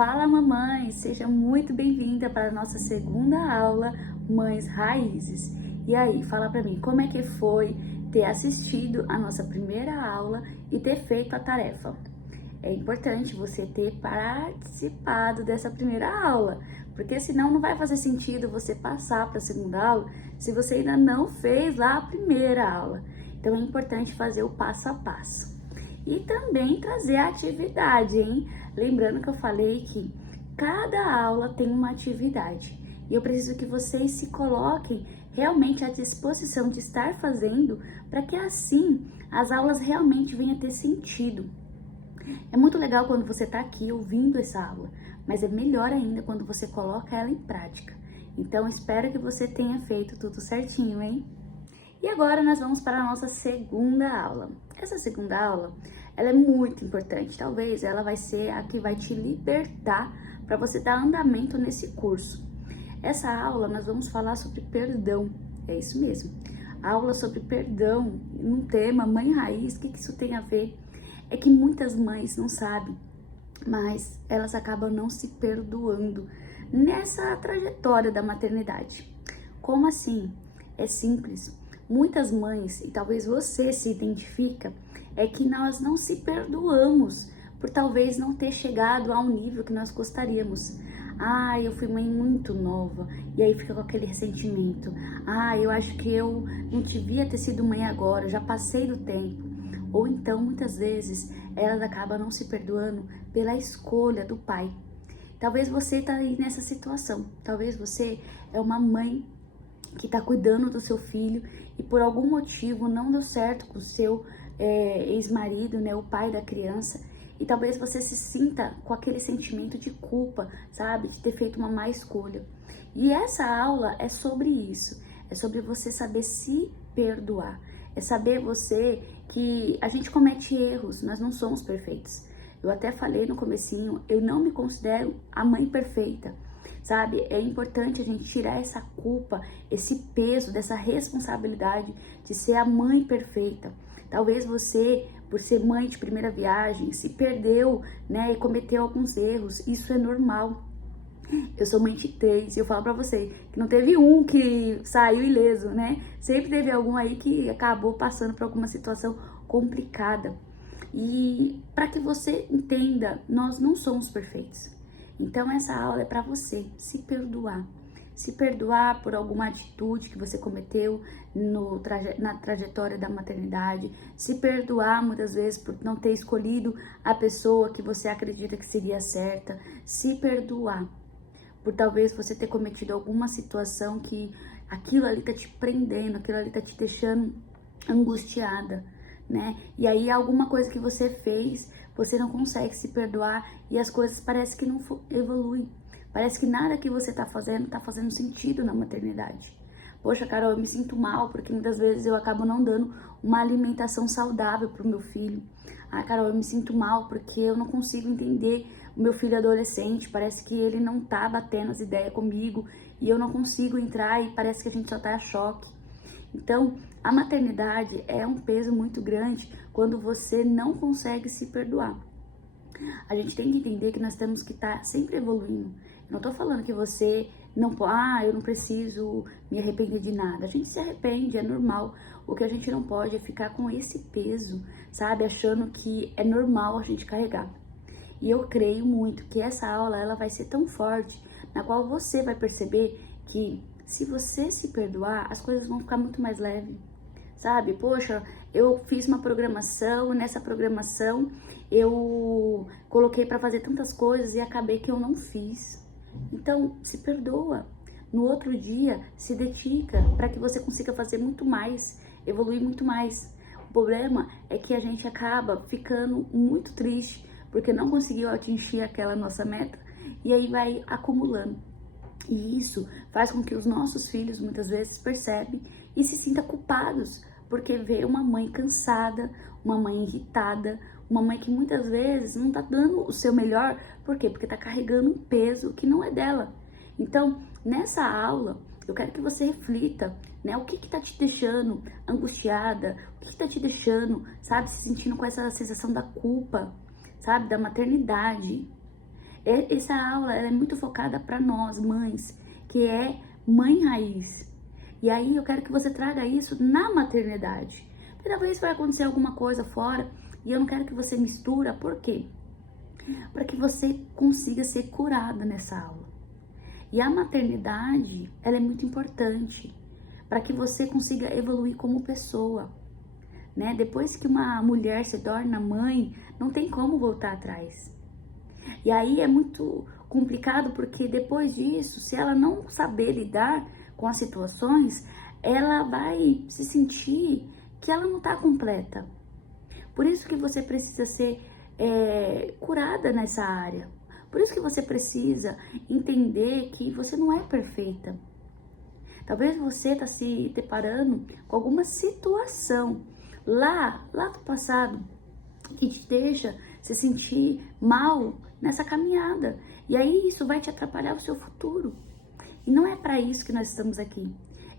Fala mamãe, seja muito bem-vinda para a nossa segunda aula Mães Raízes. E aí, fala para mim, como é que foi ter assistido a nossa primeira aula e ter feito a tarefa? É importante você ter participado dessa primeira aula, porque senão não vai fazer sentido você passar para a segunda aula se você ainda não fez lá a primeira aula. Então é importante fazer o passo a passo. E também trazer a atividade, hein? Lembrando que eu falei que cada aula tem uma atividade. E eu preciso que vocês se coloquem realmente à disposição de estar fazendo, para que assim as aulas realmente venham a ter sentido. É muito legal quando você está aqui ouvindo essa aula, mas é melhor ainda quando você coloca ela em prática. Então, espero que você tenha feito tudo certinho, hein? E agora nós vamos para a nossa segunda aula. Essa segunda aula, ela é muito importante. Talvez ela vai ser a que vai te libertar para você dar andamento nesse curso. Essa aula nós vamos falar sobre perdão. É isso mesmo. Aula sobre perdão, num tema mãe raiz. O que isso tem a ver? É que muitas mães não sabem, mas elas acabam não se perdoando nessa trajetória da maternidade. Como assim? É simples. Muitas mães, e talvez você se identifica, é que nós não se perdoamos por talvez não ter chegado ao nível que nós gostaríamos. Ah, eu fui mãe muito nova, e aí fica com aquele ressentimento. Ah, eu acho que eu não devia ter sido mãe agora, já passei do tempo. Ou então, muitas vezes, elas acabam não se perdoando pela escolha do pai. Talvez você está aí nessa situação. Talvez você é uma mãe que está cuidando do seu filho e por algum motivo não deu certo com o seu ex-marido, né, o pai da criança. E talvez você se sinta com aquele sentimento de culpa, sabe, de ter feito uma má escolha. E essa aula é sobre isso. É sobre você saber se perdoar. É saber você que a gente comete erros, nós não somos perfeitos. Eu até falei no comecinho, eu não me considero a mãe perfeita, sabe? É importante a gente tirar essa culpa, esse peso, dessa responsabilidade de ser a mãe perfeita. Talvez você, por ser mãe de primeira viagem, se perdeu, né, e cometeu alguns erros. Isso é normal. Eu sou mãe de 3 e eu falo pra você que não teve um que saiu ileso, né? Sempre teve algum aí que acabou passando por alguma situação complicada. E para que você entenda, nós não somos perfeitos. Então essa aula é para você se perdoar. Se perdoar por alguma atitude que você cometeu na trajetória da maternidade. Se perdoar muitas vezes por não ter escolhido a pessoa que você acredita que seria certa. Se perdoar por talvez você ter cometido alguma situação que aquilo ali tá te prendendo, aquilo ali tá te deixando angustiada, né? E aí alguma coisa que você fez, você não consegue se perdoar e as coisas parece que não evoluem. Parece que nada que você tá fazendo sentido na maternidade. Poxa, Carol, eu me sinto mal porque muitas vezes eu acabo não dando uma alimentação saudável pro meu filho. Ah, Carol, eu me sinto mal porque eu não consigo entender o meu filho adolescente, parece que ele não tá batendo as ideias comigo e eu não consigo entrar e parece que a gente só tá a choque. Então, a maternidade é um peso muito grande quando você não consegue se perdoar. A gente tem que entender que nós temos que estar sempre evoluindo. Eu não tô falando que você não pode, eu não preciso me arrepender de nada. A gente se arrepende, é normal. O que a gente não pode é ficar com esse peso, sabe? Achando que é normal a gente carregar. E eu creio muito que essa aula ela vai ser tão forte, na qual você vai perceber que se você se perdoar, as coisas vão ficar muito mais leves, sabe? Poxa, eu fiz uma programação, nessa programação eu coloquei para fazer tantas coisas e acabei que eu não fiz. Então, se perdoa. No outro dia, se dedica para que você consiga fazer muito mais, evoluir muito mais. O problema é que a gente acaba ficando muito triste porque não conseguiu atingir aquela nossa meta, e aí vai acumulando. E isso faz com que os nossos filhos muitas vezes percebem e se sintam culpados, porque vê uma mãe cansada, uma mãe irritada, uma mãe que muitas vezes não tá dando o seu melhor. Por quê? Porque tá carregando um peso que não é dela. Então, nessa aula, eu quero que você reflita, né? O que tá te deixando angustiada? O que tá te deixando, sabe, se sentindo com essa sensação da culpa, sabe, da maternidade? Essa aula ela é muito focada para nós, mães, que é mãe raiz. E aí eu quero que você traga isso na maternidade. Porque talvez vai acontecer alguma coisa fora e eu não quero que você mistura. Por quê? Para que você consiga ser curada nessa aula. E a maternidade, ela é muito importante para que você consiga evoluir como pessoa, né? Depois que uma mulher se torna mãe, não tem como voltar atrás. E aí é muito complicado porque depois disso, se ela não saber lidar com as situações, ela vai se sentir que ela não está completa. Por isso que você precisa ser curada nessa área. Por isso que você precisa entender que você não é perfeita. Talvez você está se deparando com alguma situação lá do passado que te deixa se sentir mal nessa caminhada. E aí isso vai te atrapalhar o seu futuro. E não é para isso que nós estamos aqui.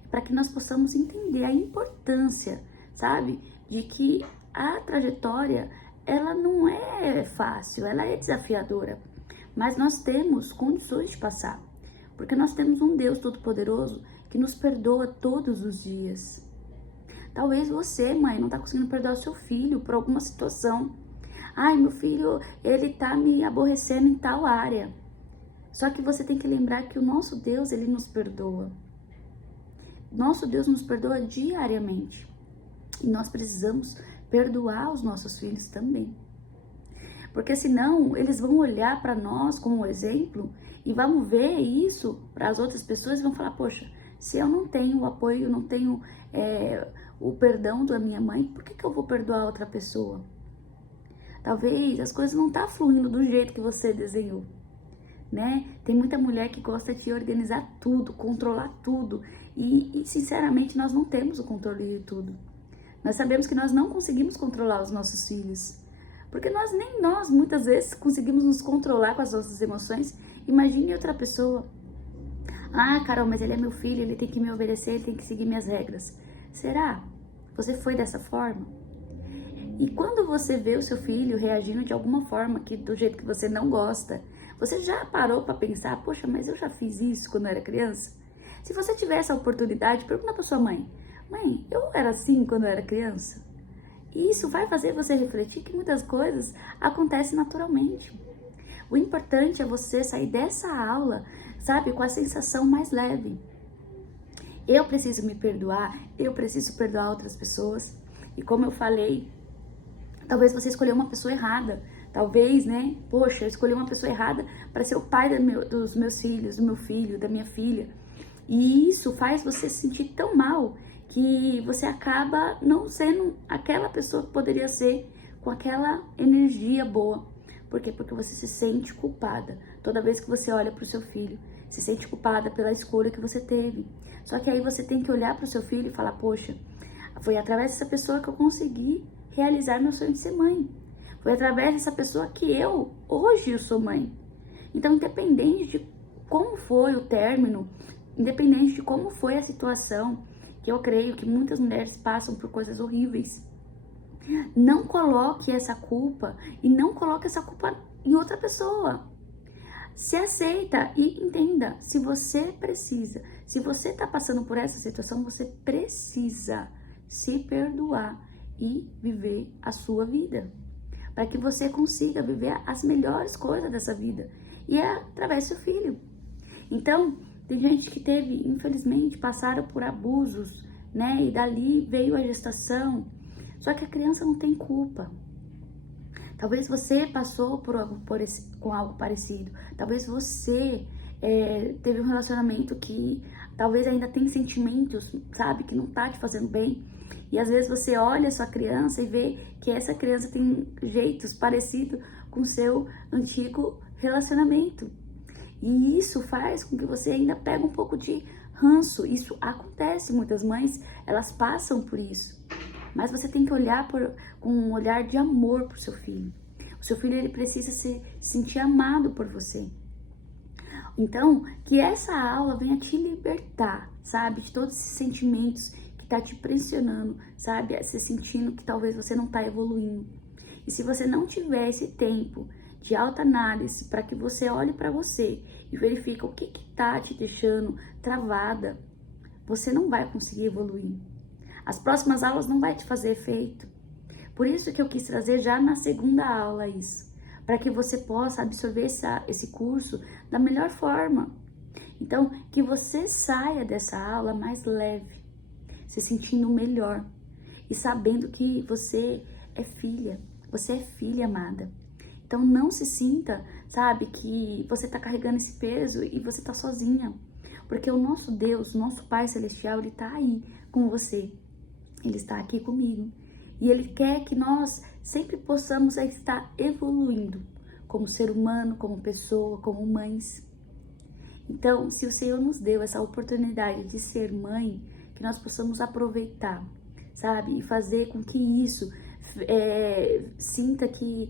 É para que nós possamos entender a importância, sabe? De que a trajetória, ela não é fácil, ela é desafiadora. Mas nós temos condições de passar. Porque nós temos um Deus Todo-Poderoso que nos perdoa todos os dias. Talvez você, mãe, não está conseguindo perdoar seu filho por alguma situação. Ai, meu filho, ele tá me aborrecendo em tal área. Só que você tem que lembrar que o nosso Deus, ele nos perdoa. Nosso Deus nos perdoa diariamente. E nós precisamos perdoar os nossos filhos também. Porque senão, eles vão olhar para nós como exemplo e vão ver isso para as outras pessoas e vão falar, poxa, se eu não tenho o apoio, não tenho o perdão da minha mãe, por que eu vou perdoar outra pessoa? Talvez as coisas não estão fluindo do jeito que você desenhou, né? Tem muita mulher que gosta de organizar tudo, controlar tudo. E sinceramente, nós não temos o controle de tudo. Nós sabemos que nós não conseguimos controlar os nossos filhos. Porque nem nós, muitas vezes, conseguimos nos controlar com as nossas emoções. Imagine outra pessoa. Ah, Carol, mas ele é meu filho, ele tem que me obedecer, ele tem que seguir minhas regras. Será? Você foi dessa forma? E quando você vê o seu filho reagindo de alguma forma, do jeito que você não gosta, você já parou para pensar, poxa, mas eu já fiz isso quando eu era criança? Se você tiver essa oportunidade, pergunta para sua mãe, mãe, eu era assim quando eu era criança? E isso vai fazer você refletir que muitas coisas acontecem naturalmente. O importante é você sair dessa aula, sabe, com a sensação mais leve. Eu preciso me perdoar, eu preciso perdoar outras pessoas. E como eu falei, talvez você escolheu uma pessoa errada. Talvez, né? Poxa, eu escolhi uma pessoa errada para ser o pai dos meus filhos, do meu filho, da minha filha. E isso faz você se sentir tão mal que você acaba não sendo aquela pessoa que poderia ser com aquela energia boa. Por quê? Porque você se sente culpada. Toda vez que você olha para o seu filho, se sente culpada pela escolha que você teve. Só que aí você tem que olhar para o seu filho e falar, poxa, foi através dessa pessoa que eu consegui realizar meu sonho de ser mãe. Foi através dessa pessoa que hoje eu sou mãe. Então, independente de como foi o término, independente de como foi a situação, que eu creio que muitas mulheres passam por coisas horríveis, não coloque essa culpa e não coloque essa culpa em outra pessoa. Se aceita e entenda, se você precisa, se você está passando por essa situação, você precisa se perdoar e viver a sua vida, para que você consiga viver as melhores coisas dessa vida, e é através do seu filho. Então, tem gente que teve, infelizmente, passaram por abusos, né, e dali veio a gestação, só que a criança não tem culpa. Talvez você passou com algo parecido, talvez você teve um relacionamento que talvez ainda tem sentimentos, sabe, que não tá te fazendo bem. E às vezes você olha a sua criança e vê que essa criança tem jeitos parecidos com o seu antigo relacionamento. E isso faz com que você ainda pegue um pouco de ranço. Isso acontece, muitas mães, elas passam por isso. Mas você tem que olhar com um olhar de amor para o seu filho. O seu filho, ele precisa se sentir amado por você. Então, que essa aula venha te libertar, sabe, de todos esses sentimentos que tá te pressionando, sabe, se sentindo que talvez você não tá evoluindo. E se você não tiver esse tempo de autoanálise, para que você olhe para você e verifique o que está te deixando travada, você não vai conseguir evoluir. As próximas aulas não vai te fazer efeito. Por isso que eu quis trazer já na segunda aula isso, para que você possa absorver esse curso da melhor forma. Então, que você saia dessa aula mais leve, se sentindo melhor e sabendo que você é filha amada. Então, não se sinta, sabe, que você tá carregando esse peso e você tá sozinha. Porque o nosso Deus, nosso Pai Celestial, Ele tá aí com você. Ele está aqui comigo. E Ele quer que nós sempre possamos estar evoluindo como ser humano, como pessoa, como mães. Então, se o Senhor nos deu essa oportunidade de ser mãe, que nós possamos aproveitar, sabe? E fazer com que isso sinta que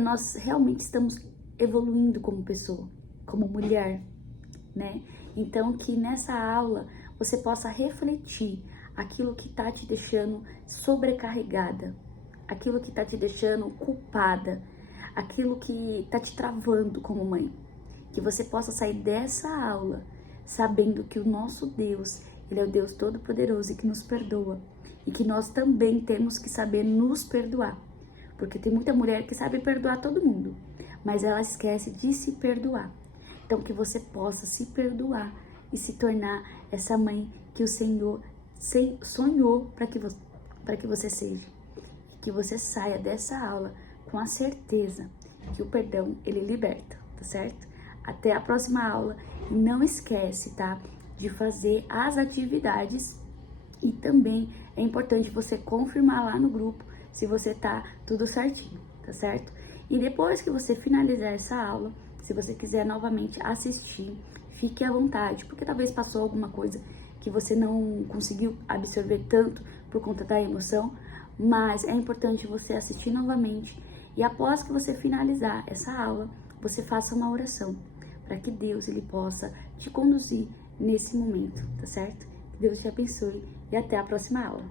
nós realmente estamos evoluindo como pessoa, como mulher, né? Então, que nessa aula você possa refletir aquilo que tá te deixando sobrecarregada, aquilo que tá te deixando culpada, aquilo que tá te travando como mãe. Que você possa sair dessa aula sabendo que o nosso Deus, Ele é o Deus Todo-Poderoso e que nos perdoa. E que nós também temos que saber nos perdoar. Porque tem muita mulher que sabe perdoar todo mundo, mas ela esquece de se perdoar. Então que você possa se perdoar e se tornar essa mãe que o Senhor sonhou para que você seja. E que você saia dessa aula com a certeza que o perdão, ele liberta, tá certo? Até a próxima aula. E não esquece, tá? De fazer as atividades. E também é importante você confirmar lá no grupo se você tá tudo certinho, tá certo? E depois que você finalizar essa aula, se você quiser novamente assistir, fique à vontade, porque talvez passou alguma coisa que você não conseguiu absorver tanto por conta da emoção, mas é importante você assistir novamente e após que você finalizar essa aula, você faça uma oração para que Deus ele possa te conduzir nesse momento, tá certo? Que Deus te abençoe e até a próxima aula.